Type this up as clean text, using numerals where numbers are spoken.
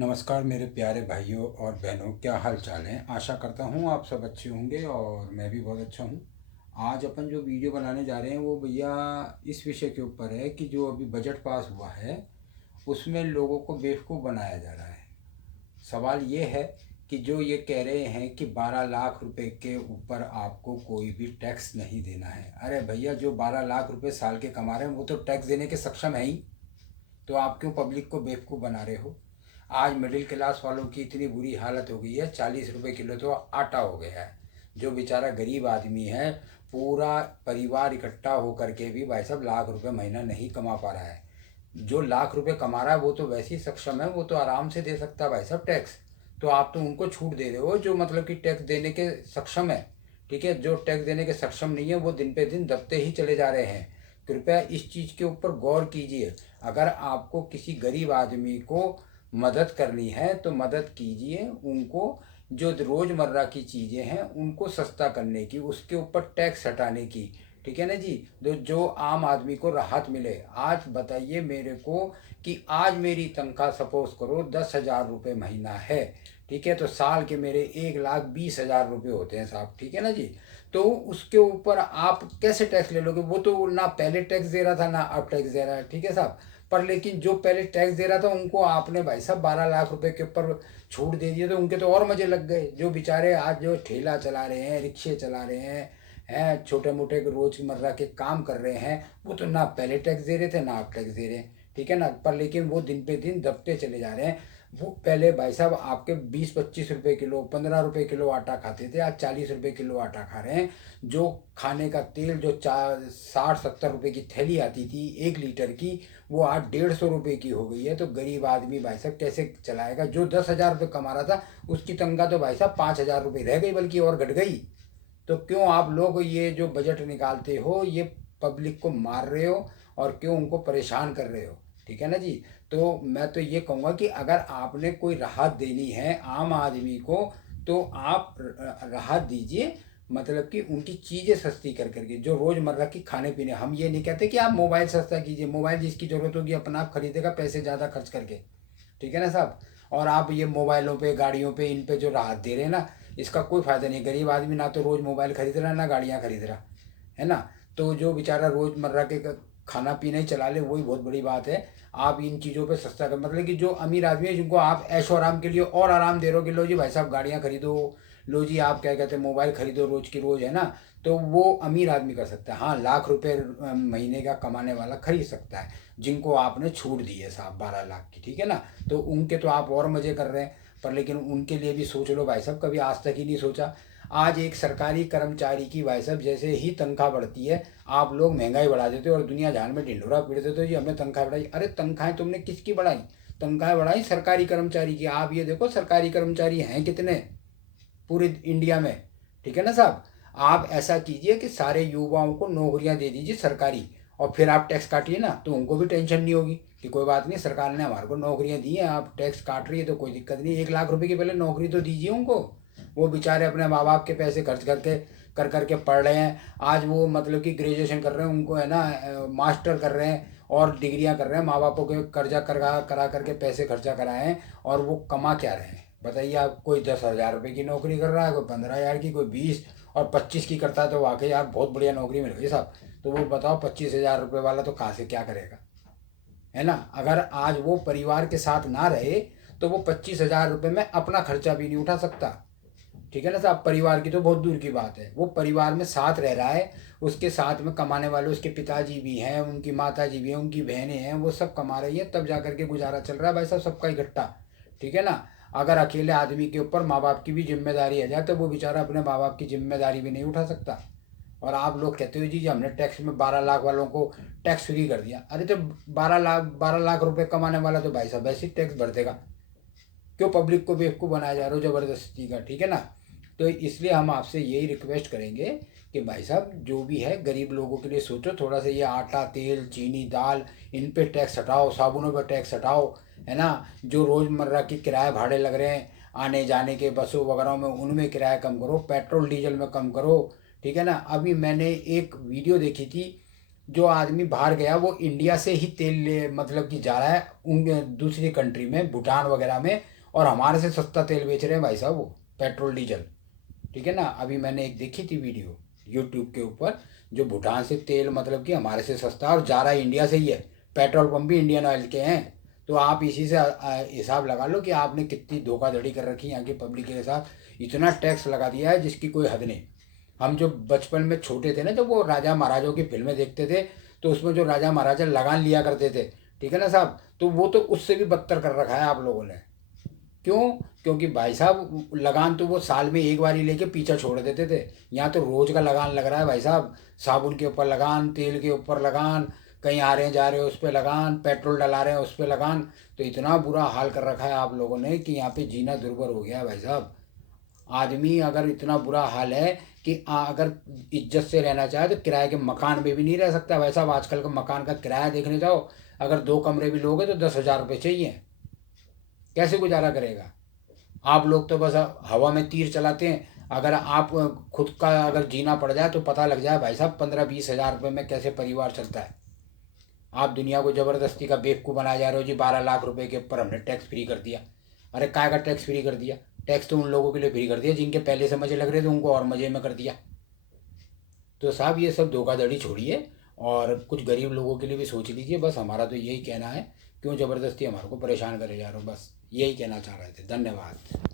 नमस्कार मेरे प्यारे भाइयों और बहनों, क्या हाल चाल है। आशा करता हूँ आप सब अच्छे होंगे और मैं भी बहुत अच्छा हूँ। आज अपन जो वीडियो बनाने जा रहे हैं वो भैया इस विषय के ऊपर है कि जो अभी बजट पास हुआ है उसमें लोगों को बेवकूफ़ बनाया जा रहा है। सवाल ये है कि जो ये कह रहे हैं कि 12 लाख रुपए के ऊपर आपको कोई भी टैक्स नहीं देना है। अरे भैया, जो 12 लाख रुपए साल के कमा रहे हैं वो तो टैक्स देने के सक्षम है ही। तो आप क्यों पब्लिक को बेवकूफ़ बना रहे हो। आज मिडिल क्लास वालों की इतनी बुरी हालत हो गई है, 40 रुपये किलो तो आटा हो गया है। जो बेचारा गरीब आदमी है, पूरा परिवार इकट्ठा होकर के भी भाई साहब लाख रुपए महीना नहीं कमा पा रहा है। जो लाख रुपए कमा रहा है वो तो वैसे ही सक्षम है, वो तो आराम से दे सकता है भाई साहब टैक्स। तो आप तो उनको छूट दे रहे हो जो मतलब कि टैक्स देने के सक्षम है। ठीक है, जो टैक्स देने के सक्षम नहीं है वो दिन पे दिन दबते ही चले जा रहे हैं। कृपया इस चीज़ के ऊपर गौर कीजिए। अगर आपको किसी गरीब आदमी को मदद करनी है तो मदद कीजिए उनको। जो रोज़मर्रा की चीज़ें हैं उनको सस्ता करने की, उसके ऊपर टैक्स हटाने की। ठीक है ना जी। जो आम आदमी को राहत मिले। आज बताइए मेरे को कि आज मेरी तनख्वाह सपोज करो 10,000 रुपये महीना है। ठीक है, तो साल के मेरे 1,20,000 रुपये होते हैं साहब। ठीक है ना जी। तो उसके ऊपर आप कैसे टैक्स ले लोगे। वो तो ना पहले टैक्स दे रहा था ना अब टैक्स दे रहा है। ठीक है साहब। पर लेकिन जो पहले टैक्स दे रहा था उनको आपने भाई साहब 12 लाख रुपए के ऊपर छूट दे दिए तो उनके तो और मजे लग गए। जो बेचारे आज जो ठेला चला रहे हैं, रिक्शे चला रहे हैं छोटे मोटे रोजमर्रा के काम कर रहे हैं, वो तो ना पहले टैक्स दे रहे थे ना अब टैक्स दे रहे हैं। ठीक है ना। पर लेकिन वो दिन पे दिन दबते चले जा रहे हैं। वो पहले भाई साहब आपके 20-25 रुपए किलो, 15 रुपए किलो आटा खाते थे, आज 40 रुपए किलो आटा खा रहे हैं। जो खाने का तेल जो 60-70 रुपए की थैली आती थी 1 लीटर की, वो आज 150 रुपए की हो गई है। तो गरीब आदमी भाई साहब कैसे चलाएगा। जो 10,000 रुपये कमा रहा था उसकी तनख्वाह तो भाई साहब 5,000 रुपये रह गई, बल्कि और घट गई। तो क्यों आप लोग ये जो बजट निकालते हो ये पब्लिक को मार रहे हो और क्यों उनको परेशान कर रहे हो। ठीक है ना जी। तो मैं तो ये कहूँगा कि अगर आपने कोई राहत देनी है आम आदमी को तो आप राहत दीजिए। मतलब कि उनकी चीज़ें सस्ती कर करके, जो रोज़मर्रा की खाने पीने। हम ये नहीं कहते कि आप मोबाइल सस्ता कीजिए, मोबाइल जिसकी ज़रूरत होगी अपना आप खरीदेगा पैसे ज़्यादा खर्च करके। ठीक है ना साहब। और आप ये मोबाइलों पे, गाड़ियों पे, इन पे जो राहत दे रहे हैं ना, इसका कोई फ़ायदा नहीं। गरीब आदमी ना तो रोज़ मोबाइल खरीद रहा है ना गाड़ियाँ खरीद रहा है ना। तो जो बेचारा रोज़मर्रा के खाना पीना ही चला ले वही बहुत बड़ी बात है। आप इन चीज़ों पे सस्ता कर, मतलब कि जो अमीर आदमी है जिनको आप ऐशो आराम के लिए और आराम दे रहे हो कि लो जी भाई साहब गाड़ियाँ खरीदो, लो जी आप क्या कहते हैं मोबाइल खरीदो रोज़ की रोज़, है ना। तो वो अमीर आदमी कर सकता है। हाँ, लाख रुपए महीने का कमाने वाला खरीद सकता है, जिनको आपने छूट दी है साहब 12 लाख की। ठीक है ना। तो उनके तो आप और मज़े कर रहे हैं। पर लेकिन उनके लिए भी सोच लो भाई साहब, कभी आज तक ही नहीं सोचा। आज एक सरकारी कर्मचारी की भाई साहब जैसे ही तनख्वाह बढ़ती है आप लोग महंगाई बढ़ा देते हो और दुनिया जहान में ढिंढोरा पीट देते हो जी हमने तनख्वाह बढ़ाई। अरे तनख्वाहें तुमने किसकी बढ़ाई। तनख्वाहें बढ़ाई सरकारी कर्मचारी की। आप ये देखो सरकारी कर्मचारी हैं कितने पूरे इंडिया में। ठीक है ना साहब। आप ऐसा कीजिए कि सारे युवाओं को नौकरियां दे दीजिए सरकारी, और फिर आप टैक्स काटिए ना तो उनको भी टेंशन नहीं होगी कि कोई बात नहीं सरकार ने हमारे को नौकरियां दी हैं, आप टैक्स काट रही है तो कोई दिक्कत नहीं। 1 लाख रुपए की पहले नौकरी तो दीजिए उनको। वो बेचारे अपने माँ बाप के पैसे खर्च करके कर करके पढ़ रहे हैं। आज वो मतलब कि ग्रेजुएशन कर रहे हैं, उनको है ना मास्टर कर रहे हैं और डिग्रियां कर रहे हैं, माँ बापों के कर्जा करा करा करके पैसे खर्चा कराए हैं, और वो कमा क्या रहे हैं बताइए आप। कोई 10,000 रुपये की नौकरी कर रहा है, कोई 15,000 की, कोई 20 और 25 की करता है तो वाकई यार बहुत बढ़िया नौकरी मिल गई साहब। तो वो बताओ 25,000 रुपये वाला तो कहाँ से क्या करेगा, है ना। अगर आज वो परिवार के साथ ना रहे तो वो 25,000 रुपये में अपना खर्चा भी नहीं उठा सकता। ठीक है ना साहब। परिवार की तो बहुत दूर की बात है, वो परिवार में साथ रह रहा है, उसके साथ में कमाने वाले उसके पिताजी भी हैं, उनकी माता जी भी हैं, उनकी बहनें हैं, वो सब कमा रही है तब जा करके गुजारा चल रहा है भाई साहब सबका इकट्ठा। ठीक है ना। अगर अकेले आदमी के ऊपर माँ बाप की भी जिम्मेदारी आ जाए तो वो बेचारा अपने माँ बाप की जिम्मेदारी भी नहीं उठा सकता। और आप लोग कहते हो जी हमने टैक्स में 12 लाख वालों को टैक्स फ्री कर दिया। अरे तो 12 लाख रुपए कमाने वाला तो भाई साहब वैसे ही टैक्स भर देगा। क्यों पब्लिक को बेवकूफ़ बनाया जा रहा हो ज़बरदस्ती का। ठीक है ना। तो इसलिए हम आपसे यही रिक्वेस्ट करेंगे कि भाई साहब जो भी है गरीब लोगों के लिए सोचो थोड़ा सा। ये आटा, तेल, चीनी, दाल, इन पे टैक्स हटाओ, साबुनों पे टैक्स हटाओ, है ना। जो रोज़मर्रा के किराए भाड़े लग रहे हैं आने जाने के बसों वगैरह में, उनमें किराया कम करो, पेट्रोल डीजल में कम करो। ठीक है ना। अभी मैंने एक वीडियो देखी थी, जो आदमी बाहर गया वो इंडिया से ही तेल मतलब कि जा रहा है उन दूसरी कंट्री में, भूटान वगैरह में, और हमारे से सस्ता तेल बेच रहे हैं भाई साहब वो, पेट्रोल डीजल। ठीक है ना। अभी मैंने एक देखी थी वीडियो यूट्यूब के ऊपर, जो भूटान से तेल मतलब कि हमारे से सस्ता और जा रहा है इंडिया से ही है, पेट्रोल पंप भी इंडियन ऑयल के हैं। तो आप इसी से हिसाब लगा लो कि आपने कितनी धोखाधड़ी कर रखी है यहाँ की पब्लिक के साथ। इतना टैक्स लगा दिया है जिसकी कोई हद नहीं। हम जो बचपन में छोटे थे ना, जब वो राजा महाराजों की फिल्में देखते थे, तो उसमें जो राजा महाराजा लगान लिया करते थे, ठीक है ना साहब, तो वो तो उससे भी बदतर कर रखा है आप लोगों ने। क्यों? क्योंकि भाई साहब लगान तो वो साल में एक बार ही लेके पीछा छोड़ देते थे। यहाँ तो रोज का लगान लग रहा है भाई साहब। साबुन के ऊपर लगान, तेल के ऊपर लगान, कहीं आ रहे हैं जा रहे हो उस पर लगान, पेट्रोल डला रहे हैं उस पर लगान। तो इतना बुरा हाल कर रखा है आप लोगों ने कि यहाँ पे जीना दुर्भर हो गया है भाई साहब। आदमी अगर इतना बुरा हाल है कि अगर इज्जत से रहना चाहे तो किराए के मकान में भी नहीं रह सकता भाई साहब। आजकल का मकान का किराया देखने जाओ, अगर 2 कमरे भी लोगे तो 10,000 रुपये चाहिए। कैसे गुजारा करेगा? आप लोग तो बस हवा में तीर चलाते हैं। अगर आप खुद का अगर जीना पड़ जाए तो पता लग जाए भाई साहब 15-20 हज़ार रुपये में कैसे परिवार चलता है। आप दुनिया को ज़बरदस्ती का बेवकूफ़ बनाए जा रहे हो जी। 12 लाख रुपए के ऊपर हमने टैक्स फ्री कर दिया। अरे काय का टैक्स फ्री कर दिया? टैक्स तो उन लोगों के लिए फ्री कर दिया जिनके पहले से मज़े लग रहे थे, उनको और मज़े में कर दिया। तो साहब ये सब धोखाधड़ी छोड़िए और कुछ गरीब लोगों के लिए भी सोच लीजिए। बस हमारा तो यही कहना है। क्यों ज़बरदस्ती हमारे को परेशान करे जा रहे हो? बस यही कहना चाह रहे थे। धन्यवाद।